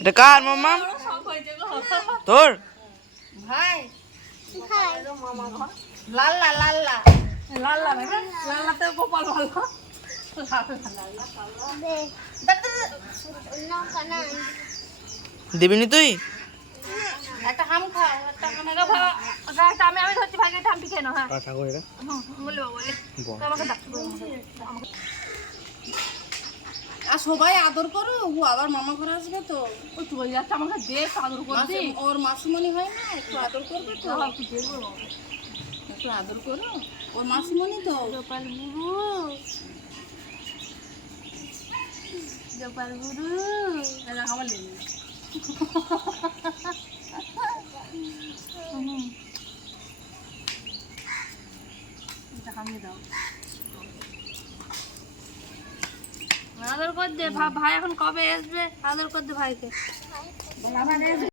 এটা কার মামা? তোর ভাই লাল্লা লাল্লা লাল্লা লাল্লাতে গোপাল ভালো দিবিনি তুই? একটা হাম খা একটা আমি আমি ধরছি ভাই একটা হামটি খেয়ে নাও। হ্যাঁ কথা কই রে বলে আমাকে ডাকতে আর সবাই আদর করো। ও আবার মামা ঘরে আসবে তো ও চলে যাচ্ছে আমাকে দেখ আদর করতে। ওর মাসিমণি হয় না একটু আদর করবে তো। একটু আদর করো ওর মাসিমণি তো। গোপাল গুরু গোপাল গুরু আমার লেগে আদর কর দে ভাই এখন কবে আসবে আদর কর দে ভাইকে।